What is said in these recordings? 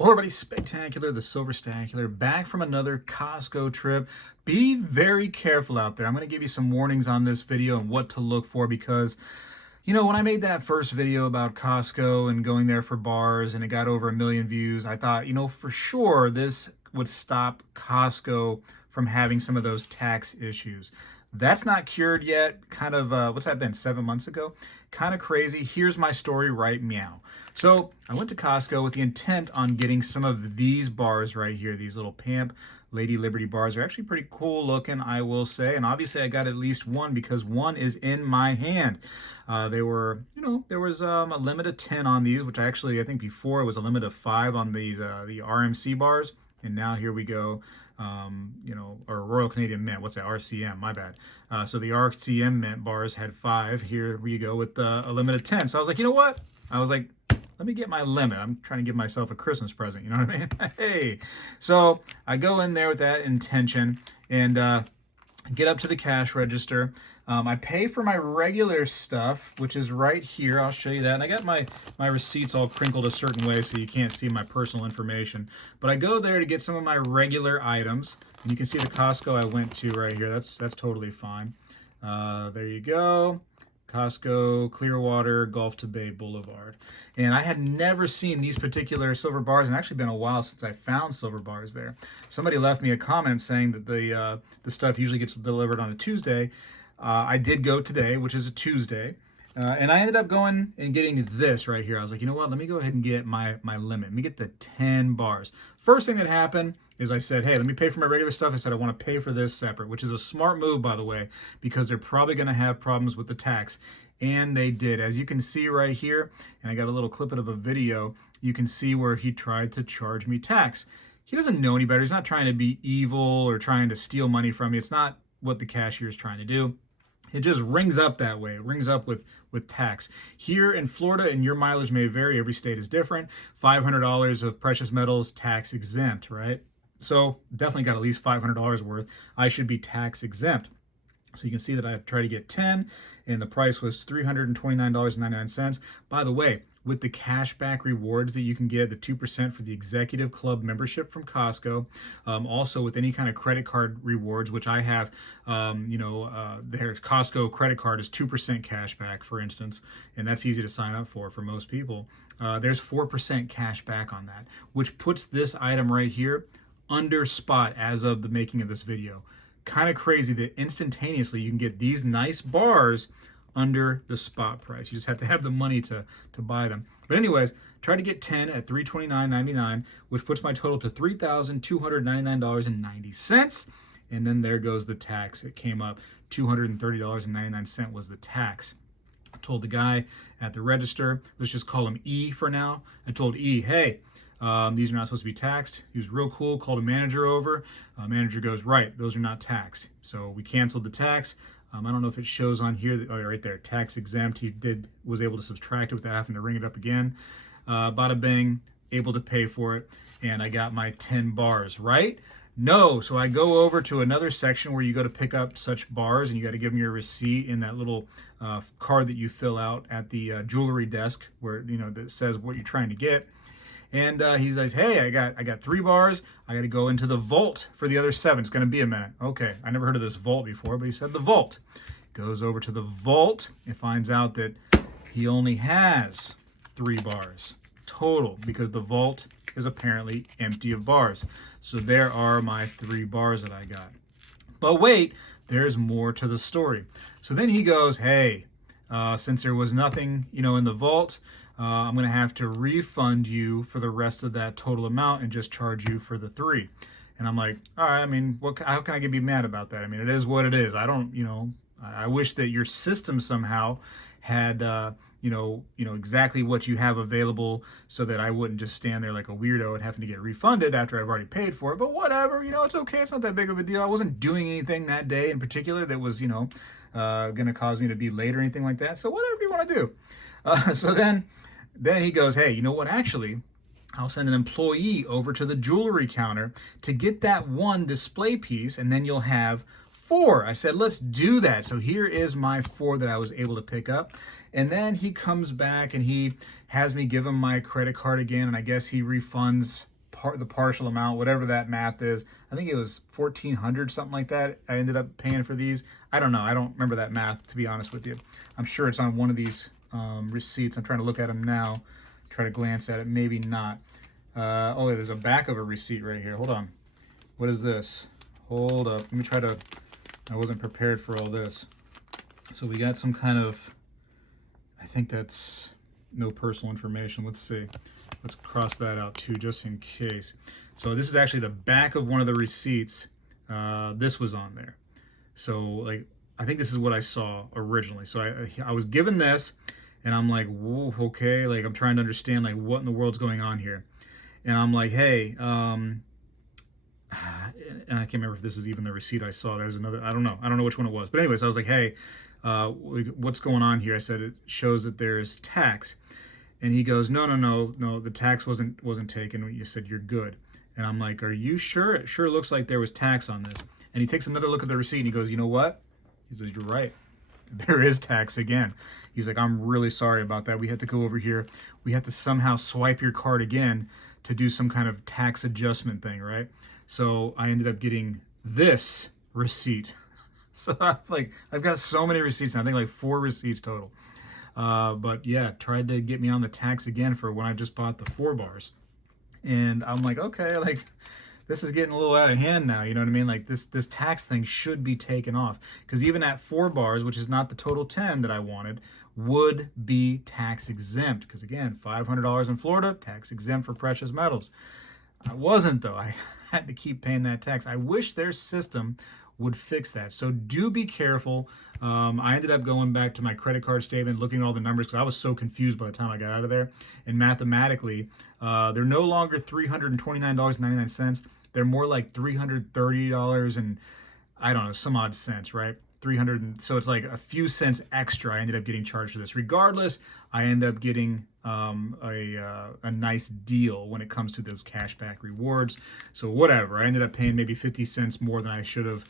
Well, everybody, Spectacular, the Silverstacular, back from another Costco trip. Be very careful out there. I'm going to give you some warnings on this video and what to look for because, when I made that first video about Costco and going there for bars and it got over 1 million views, I thought, for sure this would stop Costco from having some of those tax issues. That's not cured yet. Kind of, what's that been, 7 months ago? Kind of crazy. Here's my story right meow. So I went to Costco with the intent on getting some of these bars right here. These little Pamp Lady Liberty bars are actually pretty cool looking, I will say. And obviously I got at least one because one is in my hand. They were, there was a limit of 10 on these, which I think before it was a limit of 5 on the RMC bars. And now here we go, or Royal Canadian Mint. What's that? RCM, my bad. So the RCM Mint bars had 5. Here we go with a limit of 10. So I was like, you know what? Let me get my limit. I'm trying to give myself a Christmas present, you know what I mean? Hey. So I go in there with that intention and get up to the cash register. I pay for my regular stuff, which is right here. I'll show you that. And I got my receipts all crinkled a certain way so you can't see my personal information. But I go there to get some of my regular items. And you can see the Costco I went to right here. That's totally fine. There you go. Costco, Clearwater, Gulf to Bay Boulevard. And I had never seen these particular silver bars, and actually been a while since I found silver bars there. Somebody left me a comment saying that the stuff usually gets delivered on a Tuesday. I did go today, which is a Tuesday, and I ended up going and getting this right here. I was like, you know what? Let me go ahead and get my limit. Let me get the 10 bars. First thing that happened is I said, hey, let me pay for my regular stuff. I said I want to pay for this separate, which is a smart move, by the way, because they're probably going to have problems with the tax. And they did. As you can see right here, and I got a little clip of a video, you can see where he tried to charge me tax. He doesn't know any better. He's not trying to be evil or trying to steal money from me. It's not what the cashier is trying to do. It just rings up that way. It rings up with tax. Here in Florida, and your mileage may vary, every state is different, $500 of precious metals tax exempt, right? So definitely got at least $500 worth. I should be tax exempt. So you can see that I tried to get 10, and the price was $329.99. By the way, with the cashback rewards that you can get, the 2% for the executive club membership from Costco, also with any kind of credit card rewards, which I have, their Costco credit card is 2% cashback, for instance, and that's easy to sign up for most people. There's 4% cashback on that, which puts this item right here under spot as of the making of this video. Kind of crazy that instantaneously you can get these nice bars under the spot price. You just have to have the money to buy them. But anyways, try to get 10 at $329.99, which puts my total to $3,299.90. And then there goes the tax. It came up $230.99 was the tax. I told the guy at the register, let's just call him E for now. I told E, hey, these are not supposed to be taxed. He was real cool, called a manager over. Manager goes, right, those are not taxed. So we canceled the tax. I don't know if it shows on here. Oh, right there, tax exempt. He was able to subtract it without having to ring it up again. Bada bing, able to pay for it. And I got my 10 bars, right? No, so I go over to another section where you go to pick up such bars, and you got to give them your receipt in that little card that you fill out at the jewelry desk where, that says what you're trying to get. And he says, hey, I got 3 bars. I got to go into the vault for the other 7. It's going to be a minute. Okay, I never heard of this vault before, but he said the vault. Goes over to the vault and finds out that he only has 3 bars total because the vault is apparently empty of bars. So there are my 3 bars that I got. But wait, there's more to the story. So then he goes, hey, since there was nothing, in the vault, I'm going to have to refund you for the rest of that total amount and just charge you for the 3. And I'm like, all right, how can I be mad about that? It is what it is. I don't, I wish that your system somehow had, exactly what you have available so that I wouldn't just stand there like a weirdo and having to get refunded after I've already paid for it. But whatever, it's okay. It's not that big of a deal. I wasn't doing anything that day in particular that was, going to cause me to be late or anything like that. So whatever you want to do. So then he goes, hey, you know what? Actually, I'll send an employee over to the jewelry counter to get that one display piece, and then you'll have 4. I said, let's do that. So here is my 4 that I was able to pick up. And then he comes back and he has me give him my credit card again. And I guess he refunds the partial amount, whatever that math is. I think it was $1,400, something like that. I ended up paying for these. I don't know. I don't remember that math, to be honest with you. I'm sure it's on one of these receipts. I'm trying to look at them now, try to glance at it. Maybe not. Oh, there's a back of a receipt right here. Hold on. What is this? Hold up. Let me try to... I wasn't prepared for all this. So we got some kind of... I think that's no personal information. Let's see. Let's cross that out too, just in case. So this is actually the back of one of the receipts. This was on there. So like, I think this is what I saw originally. So I was given this, and I'm like, whoa, okay. Like, I'm trying to understand like what in the world's going on here. And I'm like, hey, and I can't remember if this is even the receipt I saw. There's another, I don't know which one it was. But anyways, I was like, hey, what's going on here? I said, it shows that there's tax. And he goes, no, the tax wasn't taken. You said you're good. And I'm like, are you sure? It sure looks like there was tax on this. And he takes another look at the receipt and he goes, you know what? He says, you're right. There is tax again. He's like, I'm really sorry about that. We had to go over here. We had to somehow swipe your card again to do some kind of tax adjustment thing, right? So I ended up getting this receipt. So I've got so many receipts now. I think like 4 receipts total. But yeah, tried to get me on the tax again for when I just bought the 4 bars. And I'm like, okay, like this is getting a little out of hand now. You know what I mean? Like this tax thing should be taken off, because even at 4 bars, which is not the total 10 that I wanted, would be tax exempt. Because again, $500 in Florida, tax exempt for precious metals. I wasn't though. I had to keep paying that tax. I wish their system would fix that. So do be careful. I ended up going back to my credit card statement, looking at all the numbers, because I was so confused by the time I got out of there. And mathematically, they're no longer $329.99. They're more like $330 and I don't know, some odd cents, right? 300, so it's like a few cents extra I ended up getting charged for this. Regardless, I end up getting a nice deal when it comes to those cashback rewards. So whatever, I ended up paying maybe 50 cents more than I should have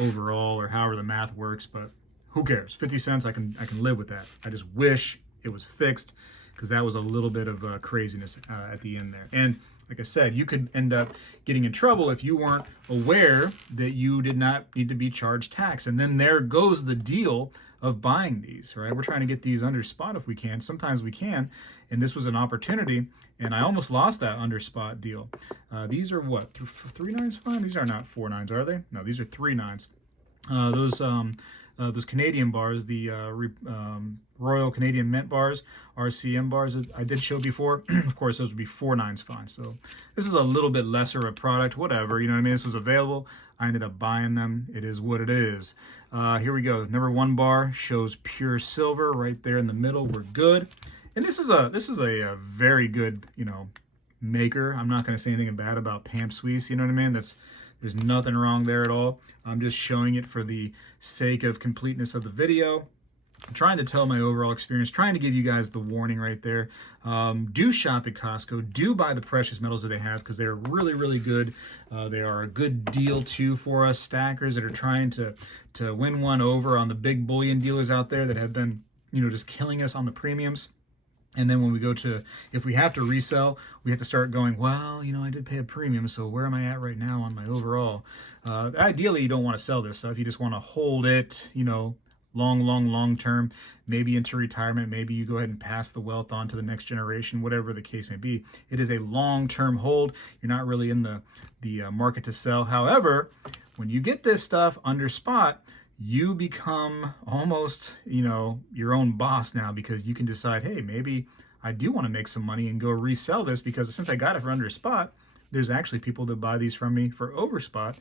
overall, or however the math works, but who cares? 50 cents, I can live with that. I just wish it was fixed, because that was a little bit of craziness at the end there. And like I said, you could end up getting in trouble if you weren't aware that you did not need to be charged tax. And then there goes the deal of buying these, right? We're trying to get these under spot if we can. Sometimes we can. And this was an opportunity, and I almost lost that under spot deal. These are what, 3 nines fine? These are not 4 nines, are they? No, these are 3 nines. Those Canadian bars, the Royal Canadian Mint bars, RCM bars that I did show before, of course, those would be 4 nines fine. So this is a little bit lesser of a product, whatever, you know what I mean? This was available. I ended up buying them. It is what it is. Here we go. Number 1 bar shows pure silver right there in the middle. We're good. And this is a very good, maker. I'm not going to say anything bad about Pamp Suisse, you know what I mean? There's nothing wrong there at all. I'm just showing it for the sake of completeness of the video. I'm trying to tell my overall experience, trying to give you guys the warning right there. Do shop at Costco. Do buy the precious metals that they have, because they're really, really good. They are a good deal, too, for us stackers that are trying to win one over on the big bullion dealers out there that have been, just killing us on the premiums. And then when we go to, if we have to resell, we have to start going, well, I did pay a premium, so where am I at right now on my overall? Ideally, you don't want to sell this stuff. You just want to hold it, long term, maybe into retirement. Maybe you go ahead and pass the wealth on to the next generation, whatever the case may be. It is a long-term hold. You're not really in the market to sell. However, when you get this stuff under spot, you become almost, your own boss now, because you can decide, hey, maybe I do want to make some money and go resell this, because since I got it for under spot, there's actually people that buy these from me for over spot,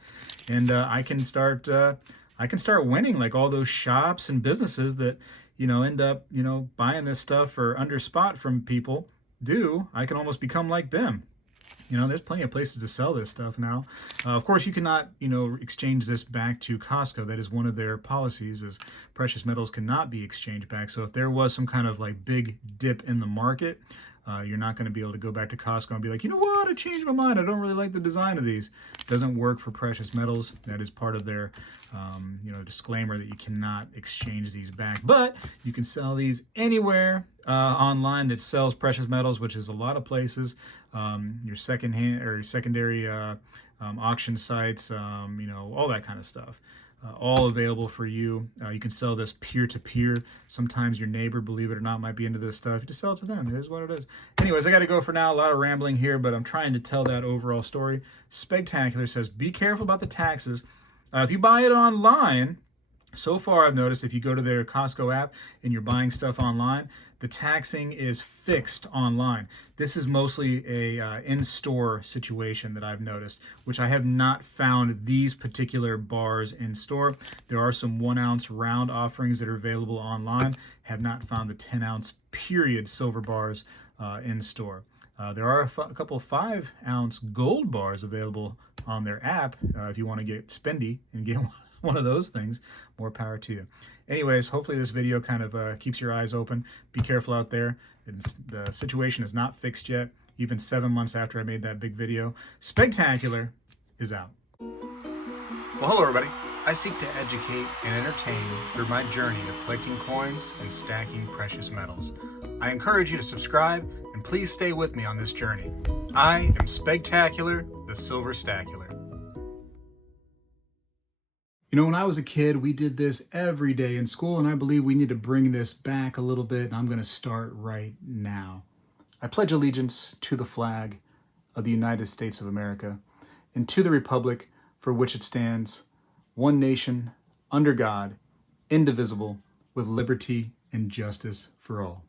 and I can start winning, like all those shops and businesses that, end up, buying this stuff for under spot from people do. I can almost become like them. There's plenty of places to sell this stuff now. Of course, you cannot, exchange this back to Costco. That is one of their policies, is precious metals cannot be exchanged back. So if there was some kind of like big dip in the market, You're not going to be able to go back to Costco and be like, you know what, I changed my mind. I don't really like the design of these. It doesn't work for precious metals. That is part of their disclaimer that you cannot exchange these back. But you can sell these anywhere online that sells precious metals, which is a lot of places. Your secondhand or your secondary auction sites, all that kind of stuff. All available for you. You can sell this peer-to-peer. Sometimes your neighbor, believe it or not, might be into this stuff. You just sell it to them. It is what it is. Anyways, I got to go for now. A lot of rambling here, but I'm trying to tell that overall story. Spegtacular says, be careful about the taxes. If you buy it online, so far I've noticed if you go to their Costco app and you're buying stuff online, the taxing is fixed online. This is mostly a in-store situation that I've noticed, which I have not found these particular bars in store. There are some 1 ounce round offerings that are available online. Have not found the 10 ounce period silver bars in store. There are a couple of 5 ounce gold bars available on their app. If you want to get spendy and get one of those things, more power to you. Anyways, hopefully this video kind of keeps your eyes open. Be careful out there. The situation is not fixed yet, even 7 months after I made that big video. Spegtacular is out. Well, hello everybody. I seek to educate and entertain through my journey of collecting coins and stacking precious metals. I encourage you to subscribe and please stay with me on this journey. I am Spegtacular, the Silver Stacular. You know, when I was a kid, we did this every day in school, and I believe we need to bring this back a little bit, and I'm going to start right now. I pledge allegiance to the flag of the United States of America and to the republic for which it stands, one nation, under God, indivisible, with liberty and justice for all.